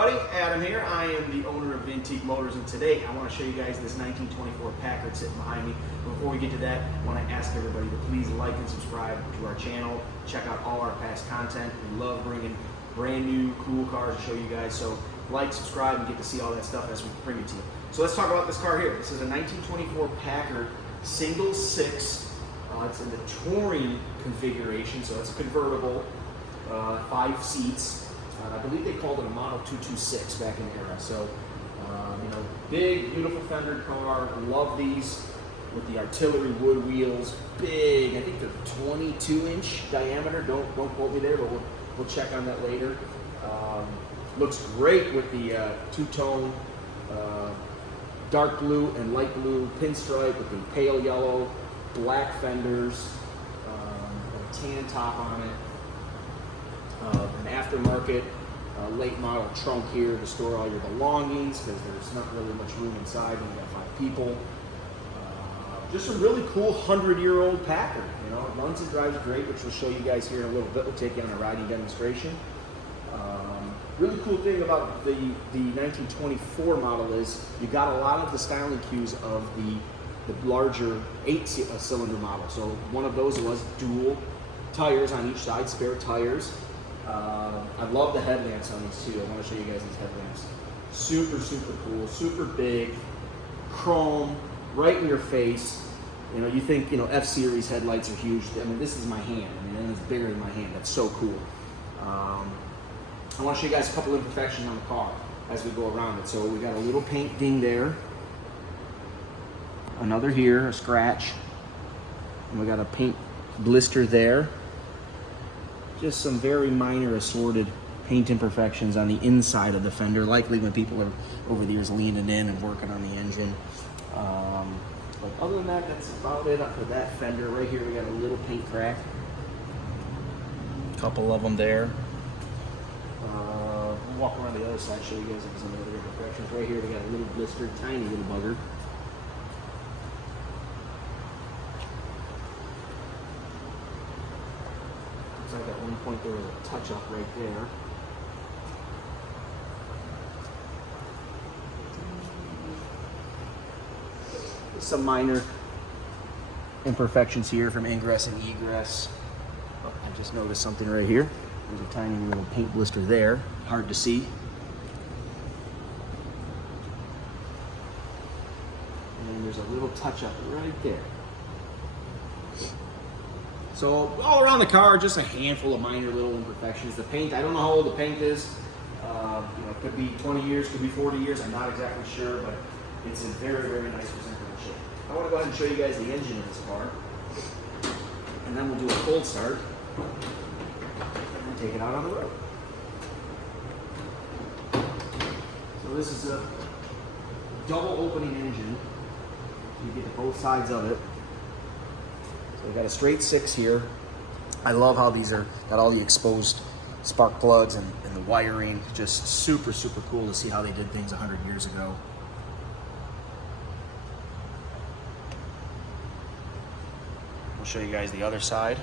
everybody, Adam here. I am the owner of Vintique Motors, and today I want to show you guys this 1924 Packard sitting behind me. Before we get to that, I want to ask everybody to please like and subscribe to our channel. Check out all our past content. We love bringing brand new cool cars to show you guys, so like, subscribe, and get to see all that stuff as we bring it to you. So let's talk about this car here. This is a 1924 Packard Single Six. It's in the Touring configuration, so it's a convertible, 5 seats. I believe they called it a Model 226 back in the era. So, you know, big, beautiful fender car. Love these with the artillery wood wheels. Big, I think they're 22-inch diameter. Don't quote me there, but we'll check on that later. Looks great with the two-tone dark blue and light blue pinstripe with the pale yellow, black fenders, a tan top on it. An aftermarket late model trunk here to store all your belongings, because there's not really much room inside when you got 5 people. Just a really cool 100-year-old Packard. You know, it runs and drives great, which we'll show you guys here in a little bit. We'll take you on a riding demonstration. Really cool thing about the 1924 model is you got a lot of the styling cues of the larger 8-cylinder model. So one of those was dual tires on each side, spare tires. I love the headlamps on these too. I want to show you guys these headlamps. Super, super cool, super big, chrome, right in your face. You know, you think, you know, F-Series headlights are huge. I mean, this is my hand. I mean, it's bigger than my hand. That's so cool. I want to show you guys a couple imperfections on the car as we go around it. So we got a little paint ding there. Another here, a scratch. And we got a paint blister there. Just some very minor assorted paint imperfections on the inside of the fender, likely when people are over the years leaning in and working on the engine. But other than that, that's about it for that fender. Right here we got a little paint crack. A couple of them there. We'll walk around the other side, show you guys if there's any other imperfections. Right here we got a little blister, tiny little bugger. Looks like at one point there was a touch-up right there. Some minor imperfections here from ingress and egress. Oh, I just noticed something right here. There's a tiny little paint blister there. Hard to see. And there's a little touch-up right there. So all around the car, just a handful of minor little imperfections. The paint, I don't know how old the paint is. You know, it could be 20 years, could be 40 years. I'm not exactly sure, but it's in very, very nice presentable shape. I want to go ahead and show you guys the engine of this car, and then we'll do a cold start and take it out on the road. So this is a double opening engine. You get to both sides of it. So we've got a straight 6 here. I love how these are got all the exposed spark plugs and the wiring. Just super, super cool to see how they did things 100 years ago. We'll show you guys the other side.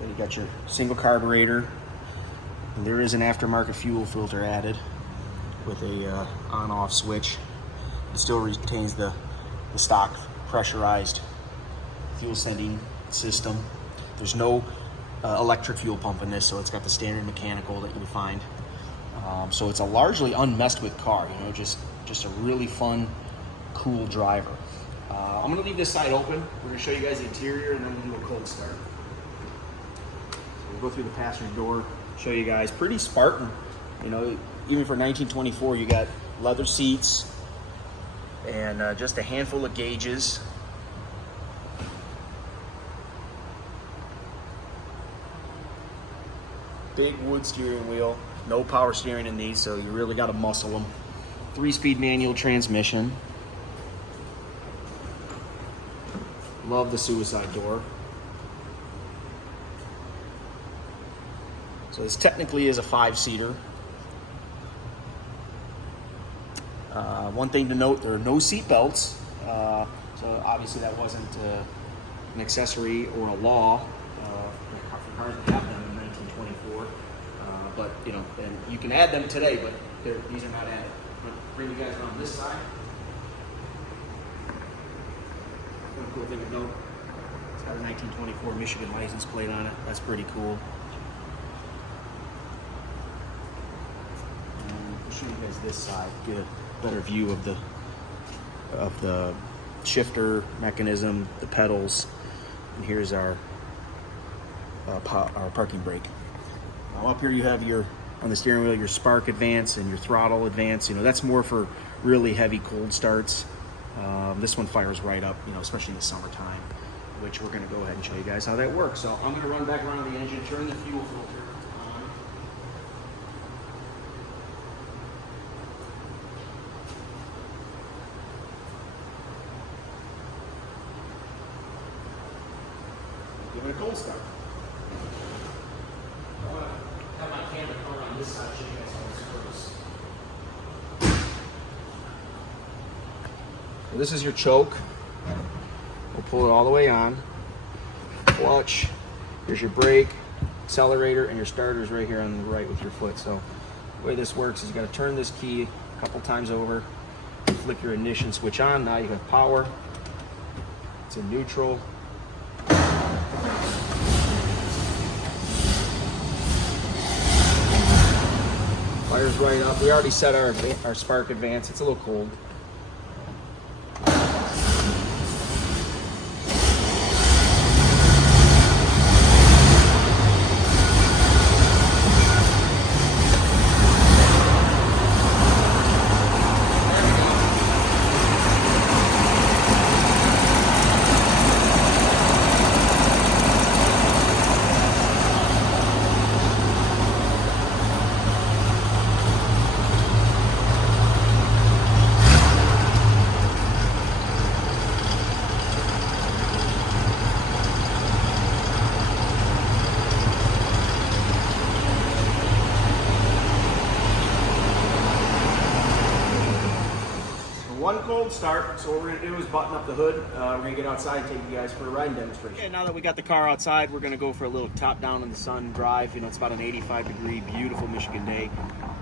You got your single carburetor, and there is an aftermarket fuel filter added with a on-off switch. It still retains the stock pressurized fuel sending system. There's no electric fuel pump in this, so it's got the standard mechanical that you would find. So it's a largely unmessed with car, you know, just a really fun, cool driver. I'm gonna leave this side open. We're gonna show you guys the interior, and then we'll do a cold start. We'll go through the passenger door, show you guys. Pretty Spartan, you know, even for 1924, you got leather seats and just a handful of gauges. Big wood steering wheel, no power steering in these, so you really got to muscle them. 3-speed manual transmission. Love the suicide door. So this technically is a 5-seater. One thing to note, there are no seat belts. So obviously that wasn't an accessory or a law for cars that have them in 1924. But you know, and you can add them today, but these are not added. I'm gonna bring you guys around this side. One cool thing to note, it's got a 1924 Michigan license plate on it. That's pretty cool. I'll show you guys this side, get a better view of the shifter mechanism, the pedals, and here's our parking brake. Now up here you have on the steering wheel, your spark advance and your throttle advance. You know, that's more for really heavy cold starts. This one fires right up, you know, especially in the summertime, which we're going to go ahead and show you guys how that works. So I'm going to run back around the engine, turn the fuel filter on. Give it a cold start. I want to have my camera come around this side, show you guys how this works. So this is your choke. We'll pull it all the way on. Clutch. Here's your brake, accelerator, and your starter's right here on the right with your foot. So the way this works is you got to turn this key a couple times over, flick your ignition switch on. Now you have power. It's in neutral. Fires right up. We already set our spark advance. It's a little cold. One cold start, so what we're going to do is button up the hood. We're going to get outside and take you guys for a riding demonstration. Okay, now that we got the car outside, we're going to go for a little top down in the sun drive. You know, it's about an 85-degree, beautiful Michigan day.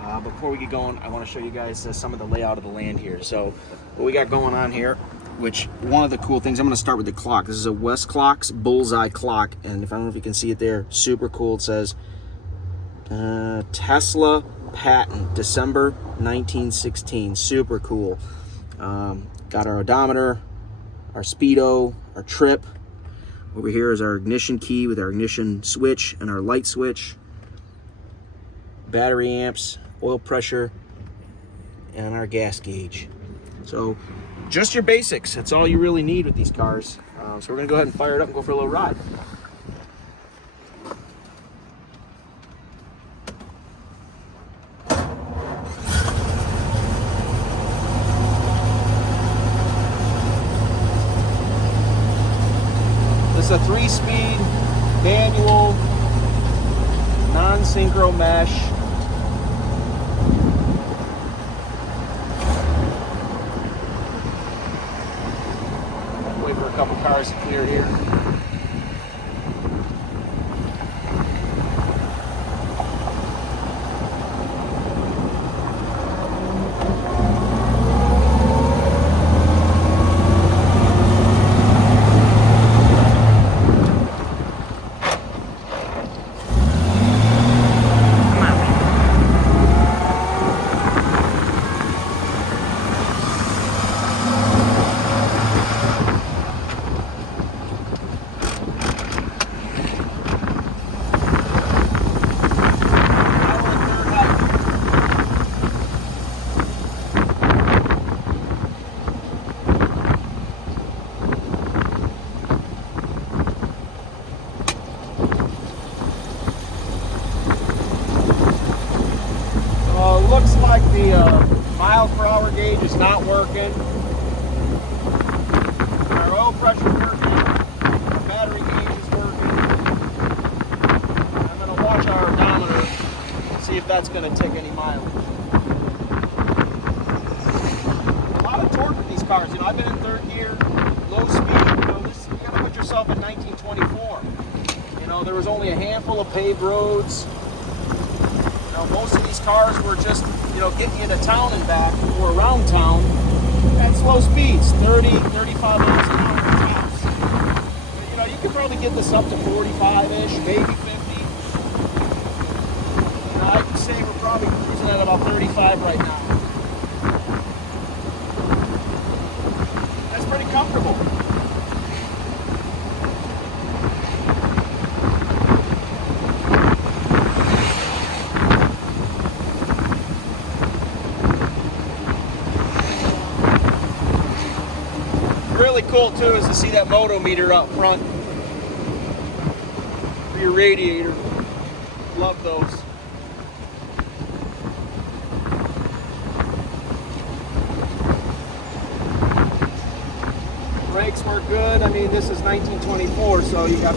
But before we get going, I want to show you guys some of the layout of the land here. So what we got going on here, which one of the cool things, I'm going to start with the clock. This is a Westclock's bullseye clock, and if I don't know if you can see it there, super cool. It says Tesla patent, December 1916. Super cool. Got our odometer, our speedo, our trip. Over here is our ignition key with our ignition switch and our light switch. Battery amps, oil pressure, and our gas gauge. So just your basics. That's all you really need with these cars. So we're going to go ahead and fire it up and go for a little ride. It's a 3-speed manual non-synchro mesh. Wait for a couple cars to clear here. Looks like the mile per hour gauge is not working. Our oil pressure is working. Our battery gauge is working. I'm going to watch our odometer. see if that's going to take any mileage. A lot of torque with these cars. You know, I've been in third gear, low speed. You know, you got to put yourself in 1924. You know, there was only a handful of paved roads. You know, most of these cars were just, you know, getting you into town and back or around town at slow speeds, 30, 35 miles an hour tops. But, you know, you could probably get this up to 45-ish, maybe 50. I'd say we're probably cruising at about 35 right now. That's pretty comfortable. Really cool too is to see that moto meter up front for your radiator. Love those. Brakes work good. I mean, this is 1924, so you got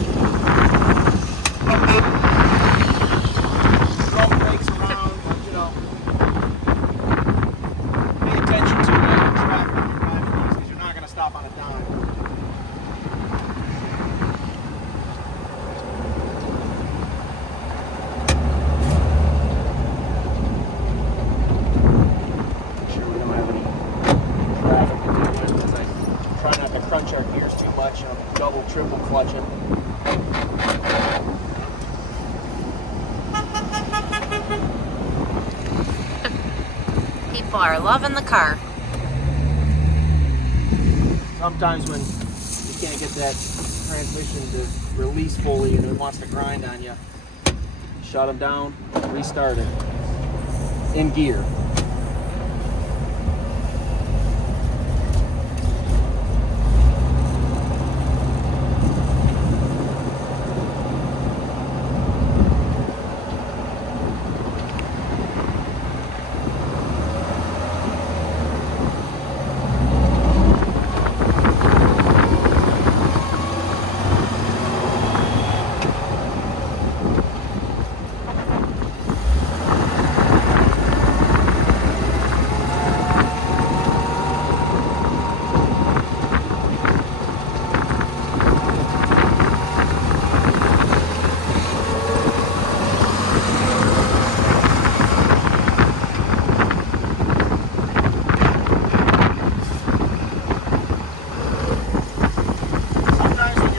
drum brakes around, but, you know, pay attention to the traffic when you're driving these because you're not going to stop on a dime. Make sure we don't have any traffic to deal with because I try not to crunch our gears too much. I'm double, triple clutching. People are loving the car. Sometimes when you can't get that transmission to release fully and it wants to grind on you, shut them down, restart it in gear.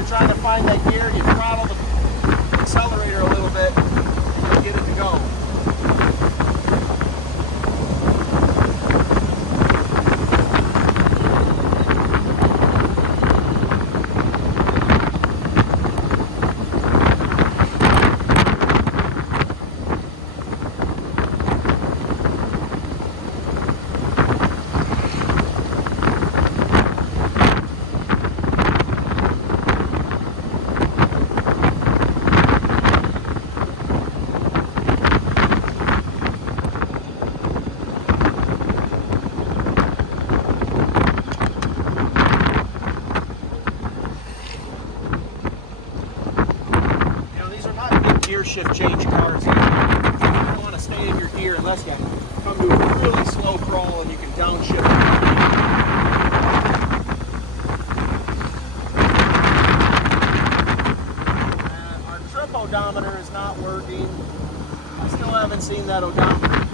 Trying to find that gear, you throttle the accelerator a little bit and get it to go. Gear shift change cars. You don't want to stay in your gear unless you come to a really slow crawl and you can downshift. Our trip odometer is not working. I still haven't seen that odometer.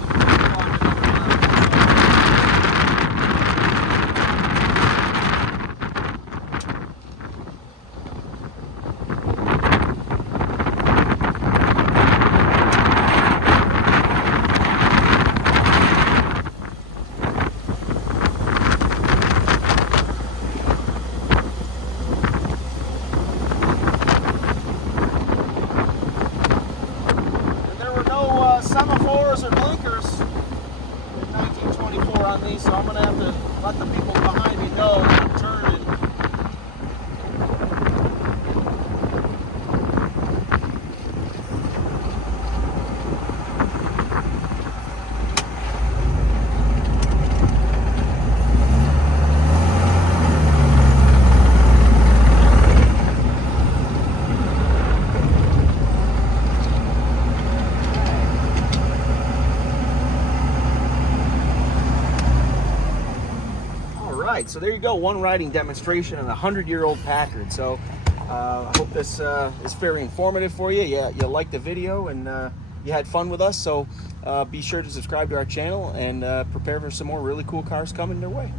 Semaphores or blinkers in 1924 on these, so I'm going to have to let the people behind me know I'm turning. ride. So there you go, one riding demonstration on a 100-year-old Packard. So I hope this is very informative for you. Yeah, you liked the video and you had fun with us. So be sure to subscribe to our channel and prepare for some more really cool cars coming your way.